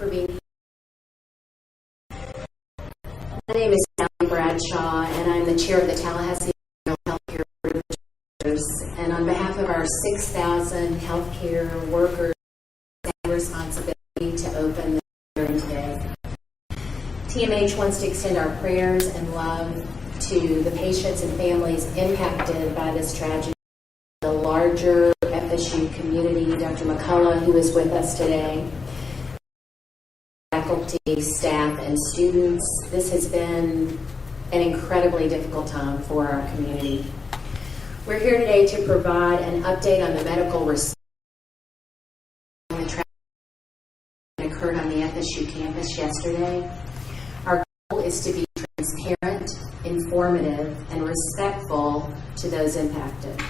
for being here. My name is Sally Bradshaw, and I'm the chair of the Tallahassee Healthcare Board of Directors. And on behalf of our 6,000 healthcare workers, we have a responsibility to open the hearing today. TMH wants to extend our prayers and love to the patients and families impacted by this tragedy. The larger FSU community, Dr. McCullough, who is with us today, faculty, staff, and students. This has been an incredibly difficult time for our community. We're here today to provide an update on the medical response to the tragedy that occurred on the FSU campus yesterday. Our goal is to be transparent, informative, and respectful to those impacted,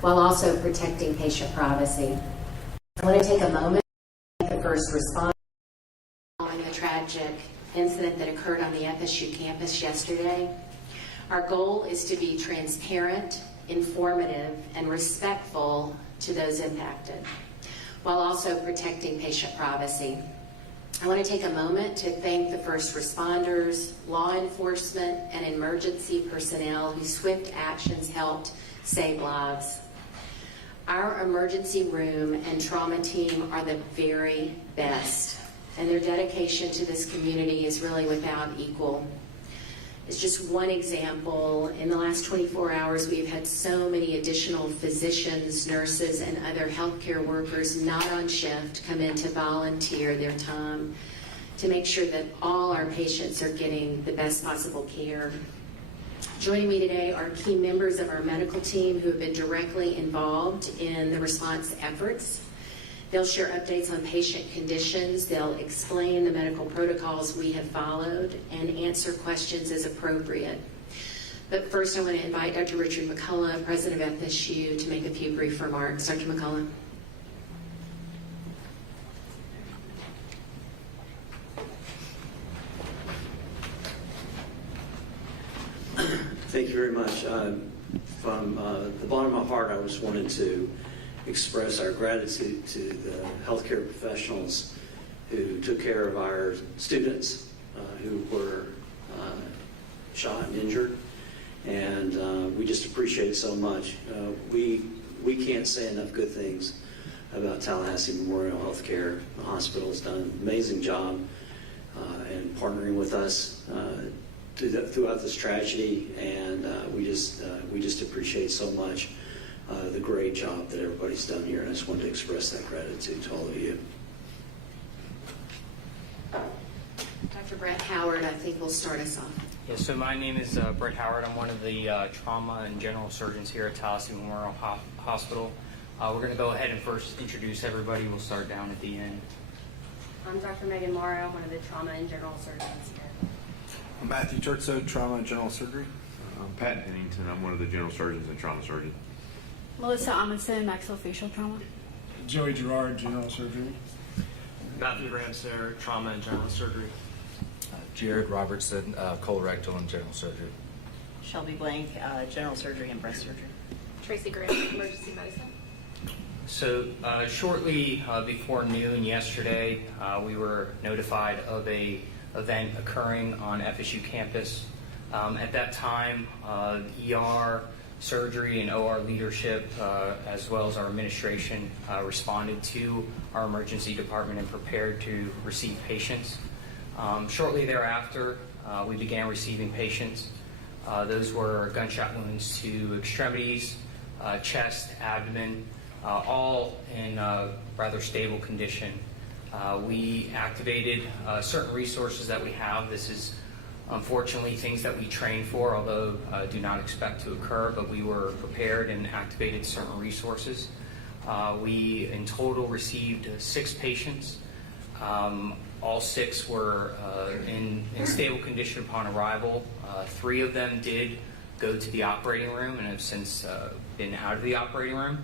while also protecting patient privacy. I want to take a moment to thank the first responders following the tragic incident that occurred on the FSU campus yesterday. Our goal is to be transparent, informative, and respectful to those impacted, while also protecting patient privacy. I want to take a moment to thank the first responders, law enforcement, and emergency personnel whose swift actions helped save lives. Our emergency room and trauma team are the very best, and their dedication to this community is really without equal. It's just one example. In the last 24 hours, we've had so many additional physicians, nurses, and other healthcare workers not on shift come in to volunteer their time to make sure that all our patients are getting the best possible care. Joining me today are key members of our medical team who have been directly involved in the response efforts. They'll share updates on patient conditions, they'll explain the medical protocols we have followed, and answer questions as appropriate. But first I want to invite Dr. Richard McCullough, President of FSU, to make a few brief remarks. Dr. McCullough. Thank you very much. From the bottom of my heart, I just wanted to express our gratitude to the healthcare professionals who took care of our students who were shot and injured, and we just appreciate it so much. We can't say enough good things about Tallahassee Memorial Healthcare. The hospital has done an amazing job in partnering with us throughout this tragedy, and we just appreciate so much the great job that everybody's done here, and I just wanted to express that gratitude to all of you. Dr. Brett Howard, I think will start us off. Yes, so my name is Brett Howard. I'm one of the trauma and general surgeons here at Tallahassee Memorial Hospital. We're going to go ahead and first introduce everybody. We'll start down at the end. I'm Dr. Megan Morrow, one of the trauma and general surgeons here. I'm Matthew Turtso, trauma and general surgery. I'm Pat Pennington. I'm one of the general surgeons and trauma surgeon. Melissa Amundsen, maxillofacial trauma. Joey Gerard, general surgery. Matthew Ramser, trauma and general surgery. Jared Robertson, colorectal and general surgery. Shelby Blank, general surgery and breast surgery. Tracy Graham, emergency medicine. So shortly before noon yesterday, we were notified of a event occurring on FSU campus. At that time, ER, surgery, and OR leadership, as well as our administration, responded to our emergency department and prepared to receive patients. Shortly thereafter, we began receiving patients. Those were gunshot wounds to extremities, chest, abdomen, all in rather stable condition. We activated certain resources that we have. This is unfortunately things that we train for, although do not expect to occur, but we were prepared and activated certain resources. We in total received 6 patients. All 6 were in stable condition upon arrival. 3 of them did go to the operating room and have since been out of the operating room.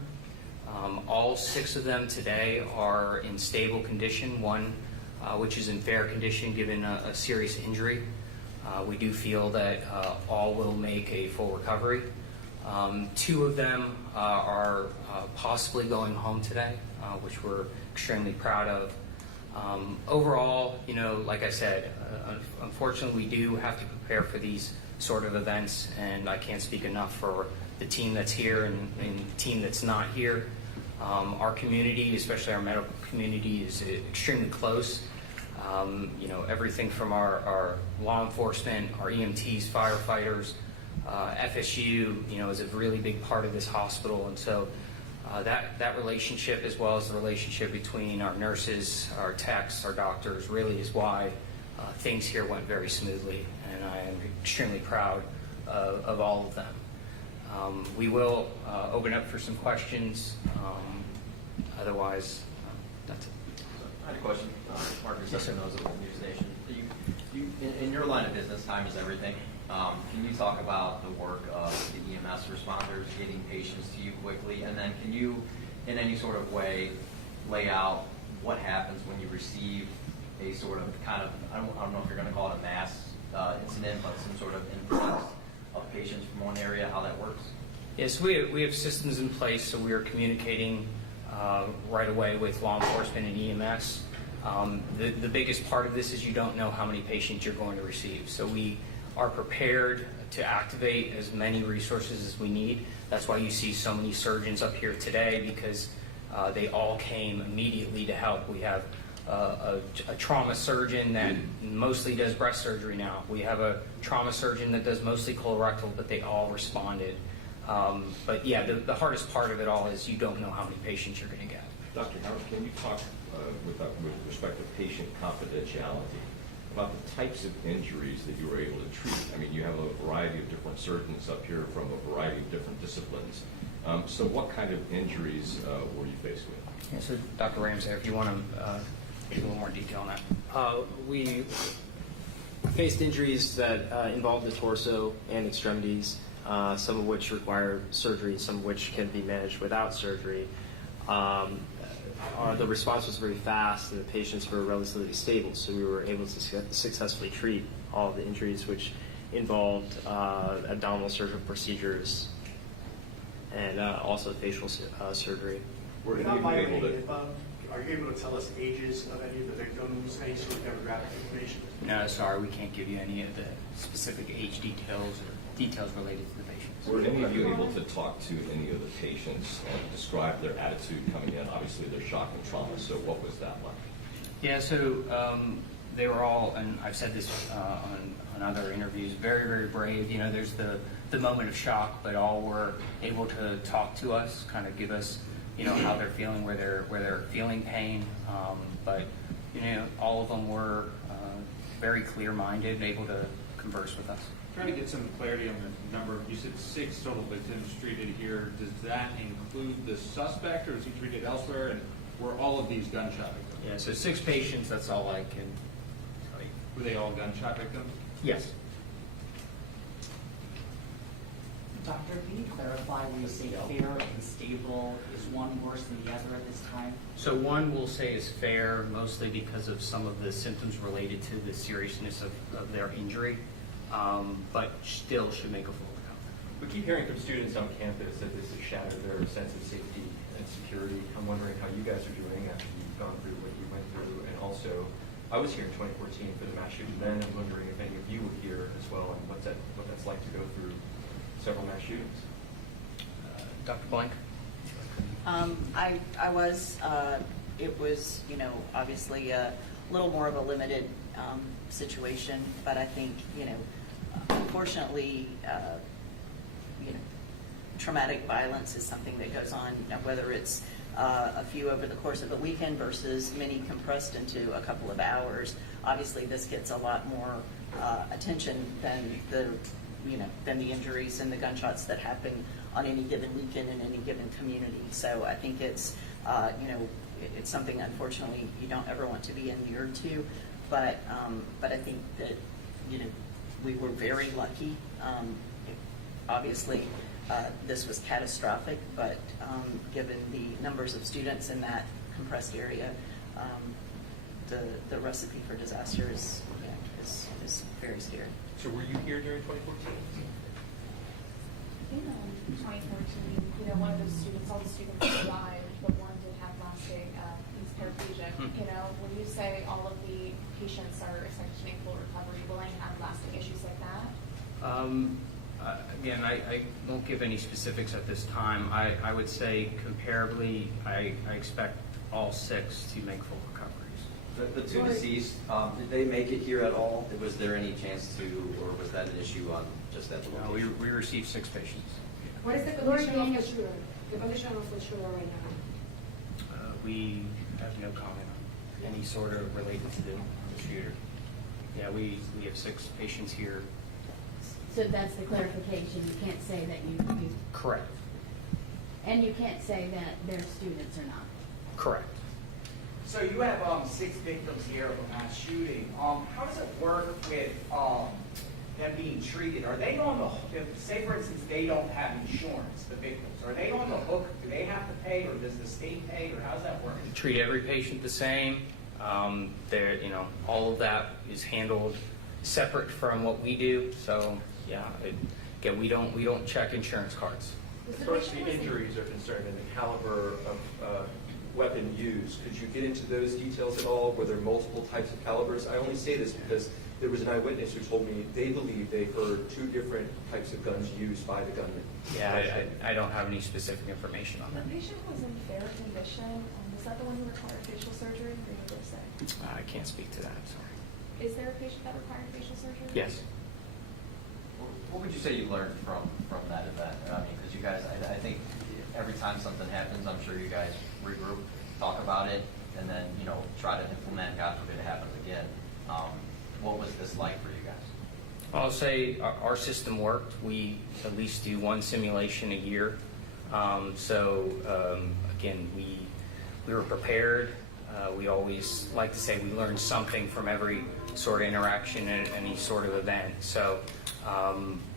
All 6 of them today are in stable condition, one which is in fair condition given a serious injury. We do feel that all will make a full recovery. 2 of them are possibly going home today, which we're extremely proud of. Overall, like I said, unfortunately we do have to prepare for these sort of events, and I can't speak enough for the team that's here and the team that's not here. Our community, especially our medical community, is extremely close. Everything from our law enforcement, our EMTs, firefighters, FSU, is a really big part of this hospital, and so that relationship, as well as the relationship between our nurses, our techs, our doctors, really is why things here went very smoothly, and I am extremely proud of all of them. We will open up for some questions. Otherwise, that's it. I had a question. Marcus Yes, sir. knows of the News Nation. In your line of business, time is everything. Can you talk about the work of the EMS responders getting patients to you quickly? And then can you, in any sort of way, lay out what happens when you receive a sort of kind of, I don't know if you're going to call it a mass incident, but some sort of influx of patients from one area, how that works? Yes, we have systems in place, so we are communicating right away with law enforcement and EMS. The biggest part of this is you don't know how many patients you're going to receive. So we are prepared to activate as many resources as we need. That's why you see so many surgeons up here today, because they all came immediately to help. We have a trauma surgeon that mostly does breast surgery now. We have a trauma surgeon that does mostly colorectal, but they all responded. But yeah, the hardest part of it all is you don't know how many patients you're going to get. Dr. Howard, can you talk with respect to patient confidentiality about the types of injuries that you were able to treat? I mean, you have a variety of different surgeons up here from a variety of different disciplines. So what kind of injuries were you faced with? Yeah, so Dr. Ramsey, if you want to give a little more detail on that. We faced injuries that involved the torso and extremities, some of which require surgery, some of which can be managed without surgery. The response was very fast, and the patients were relatively stable, so we were able to successfully treat all of the injuries, which involved abdominal surgical procedures and also facial surgery. Were any of you able to? Are you able to tell us ages of any of the victims, any sort of demographic information? No, sorry, we can't give you any of the specific age details or details related to the patients. Were any of you able to talk to any of the patients and describe their attitude coming in? Obviously, they're shock and trauma, so what was that like? Yeah, so they were all, and I've said this on other interviews, very, very brave. There's the moment of shock, but all were able to talk to us, kind of give us, how they're feeling, where they're feeling pain. But all of them were very clear-minded and able to converse with us. Trying to get some clarity on the number. You said 6 total victims treated here. Does that include the suspect, or is he treated elsewhere? And were all of these gunshot victims? Yeah, so 6 patients. That's all I can tell you. Were they all gunshot victims? Yes. Doctor, can you clarify when you say fair and stable, is one worse than the other at this time? So one we'll say is fair, mostly because of some of the symptoms related to the seriousness of their injury, but still should make a full recovery. We keep hearing from students on campus that this has shattered their sense of safety and security. I'm wondering how you guys are doing after you've gone through what you went through, and also, I was here in 2014 for the mass shooting then. I'm wondering if any of you were here as well, and what that's like to go through several mass shootings. Dr. Blank? I was, it was, obviously a little more of a limited situation, but I think, unfortunately, traumatic violence is something that goes on, whether it's a few over the course of a weekend versus many compressed into a couple of hours. Obviously, this gets a lot more attention than the injuries and the gunshots that happen on any given weekend in any given community. So I think it's, it's something, unfortunately, you don't ever want to be inured to. But I think that, we were very lucky. Obviously, this was catastrophic, but given the numbers of students in that compressed area, the recipe for disaster is very scary. So were you here during 2014? In 2014, one of those students, all the students survived, but one did have lasting, he's paraplegic. You know, when you say all of the patients are expected to make full recovery, will any have lasting issues like that? Again, I won't give any specifics at this time. I would say comparably, I expect all 6 to make full recoveries. The 2 deceased, did they make it here at all? Was there any chance to, or was that an issue on just that No, location? we received 6 patients. What is the condition of the shooter? The condition of the shooter right now? We have no comment on any sort of related to the shooter. Yeah, we have 6 patients here. So that's the clarification. You can't say that you Correct. and you can't say that they're students or not. Correct. So you have 6 victims here of a mass shooting. How does it work with them being treated? Are they on the, if, say for instance, they don't have insurance, the victims, are they on the hook? Do they have to pay, or does the state pay, or how does that work? We treat every patient the same. All of that is handled separate from what we do. So yeah, again, we don't check insurance cards. As far as the injuries are concerned and the caliber of weapon used, could you get into those details at all? Were there multiple types of calibers? I only say this because there was an eyewitness who told me they believe they heard 2 different types of guns used by the gunman. Yeah, I don't have any specific information on The that. patient was in fair condition. Was that the one who required facial surgery, or you will say? I can't speak to that. Sorry. Is there a patient that required facial surgery? Yes. What would you say you learned from that event? I mean, because you guys, I think every time something happens, I'm sure you guys regroup, talk about it, and then, try to implement, God forbid it happens again. What was this like for you guys? I'll say our system worked. We at least do 1 simulation a year. Again, we were prepared. We always like to say we learned something from every sort of interaction and any sort of event. So,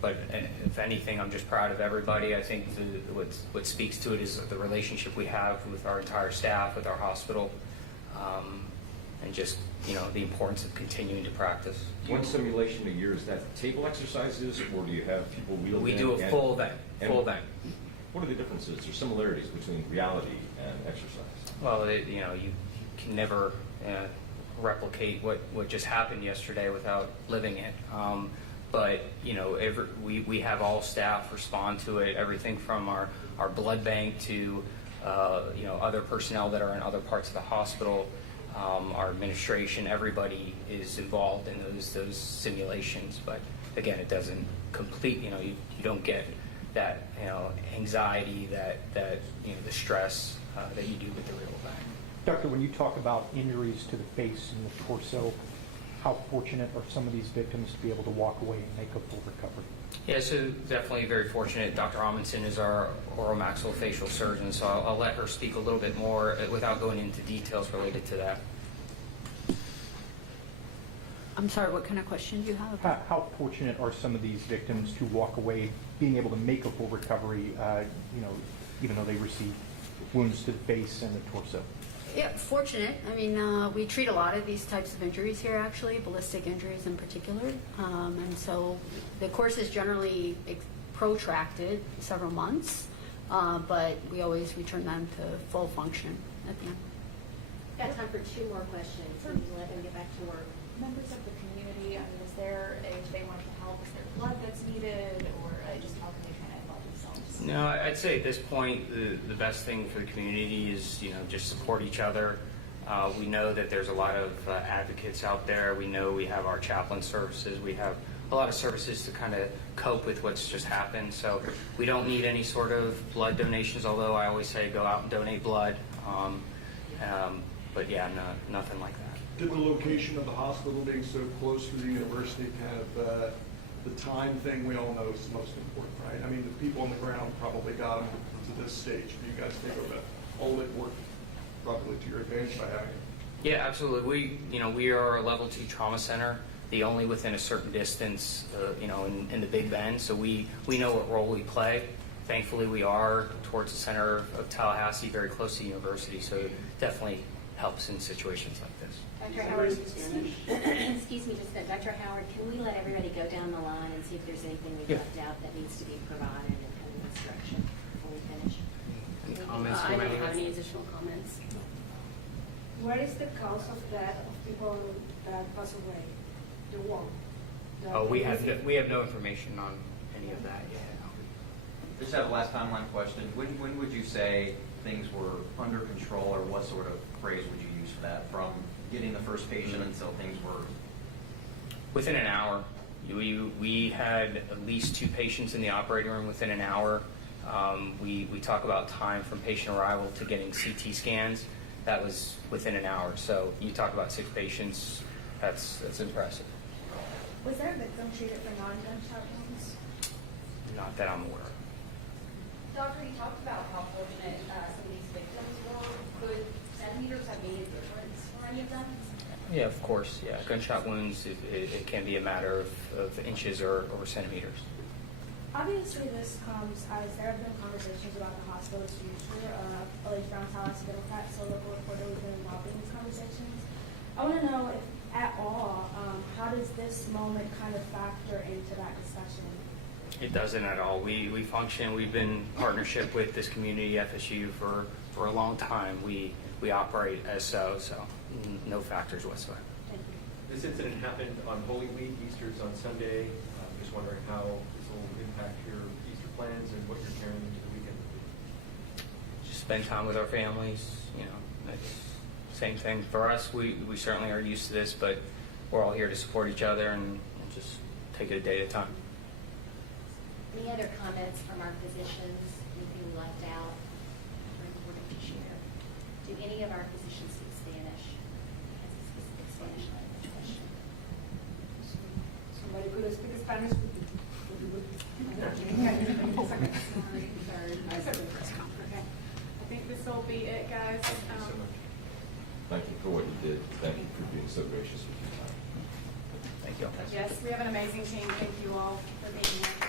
but if anything, I'm just proud of everybody. I think what speaks to it is the relationship we have with our entire staff, with our hospital, and just the importance of continuing to practice. 1 simulation a year, is that table exercises, or do you have people wheeled We in? do a full event. Full event. What are the differences or similarities between reality and exercise? Well, you can never replicate what just happened yesterday without living it. But we have all staff respond to it. Everything from our blood bank to other personnel that are in other parts of the hospital, our administration. Everybody is involved in those simulations. But again, it doesn't complete. You don't get that anxiety, that the stress that you do with the real event. Doctor, when you talk about injuries to the face and the torso, how fortunate are some of these victims to be able to walk away and make a full recovery? Yeah, so definitely very fortunate. Dr. Amundsen is our oromaxillofacial surgeon, so I'll let her speak a little bit more without going into details related to that. I'm sorry, what kind of question do you have? How fortunate are some of these victims to walk away being able to make a full recovery, even though they receive wounds to the face and the torso? Yeah, fortunate. I mean, we treat a lot of these types of injuries here, actually, ballistic injuries in particular. And so the course is generally protracted, several months, but we always return them to full function at the end. Got time for 2 more questions, and we'll let them get back to work. Members of the community, I mean, is there, if they want to help, is there blood that's needed, or just how can they try to involve themselves? No, I'd say at this point, the best thing for the community is, just support each other. We know that there's a lot of advocates out there. We know we have our chaplain services. We have a lot of services to kind of cope with what's just happened. So we don't need any sort of blood donations, although I always say go out and donate blood. But yeah, nothing like that. Did the location of the hospital being so close to the university kind of the time thing we all know is the most important, right? I mean, the people on the ground probably got them to this stage. You guys think of it, all of it worked probably to your advantage by having it. Yeah, absolutely. We are a level 2 trauma center, the only within a certain distance, in the Big Bend. So we know what role we play. Thankfully, we are towards the center of Tallahassee, very close to the university. So it definitely helps in situations like this. Dr. Howard, excuse me just a minute. Dr. Howard, can we let everybody go down the line and see if there's anything we've left out that needs to be provided and kind of instruction before we finish? Any comments? I don't have any additional comments. What is the cause of death of people that pass away? The one. Oh, we have no information on any of that yet. I just have a last timeline question. When would you say things were under control, or what sort of phrase would you use for that? From getting the first patient until things were Within an hour. We had at least 2 patients in the operating room within an hour. We talk about time from patient arrival to getting CT scans. That was within an hour. So you talk about 6 patients. That's impressive. Was there a victim treated for non-gunshot wounds? Not that I'm aware of. Doctor, you talked about how fortunate some of these victims were. Could centimeters have made a difference for any of them? Yeah, of course. Yeah, gunshot wounds, it can be a matter of inches or centimeters. Obviously, this comes as there have been conversations about the hospital's future. At least around Tallahassee, Democrat, so local reporter, we've been involved in these conversations. I want to know if, at all, how does this moment kind of factor into that discussion? It doesn't at all. We function. We've been in partnership with this community, FSU, for a long time. We operate as so no factors whatsoever. Thank you. This incident happened on Holy Week. Easter's on Sunday. Just wondering how this will impact your Easter plans and what you're carrying into the weekend. Just spend time with our families. You know, it's same thing for us. We certainly are used to this, but we're all here to support each other and just take it a day at a time. Any other comments from our physicians? Anything left out or important to share? Do any of our physicians speak Spanish? Has a specific Spanish language question? Somebody could speak Spanish. Okay. I think this will be it, guys. Thank you for what you did. Thank you for being so gracious with your time. Thank you. Yes, we have an amazing team. Thank you all for being here.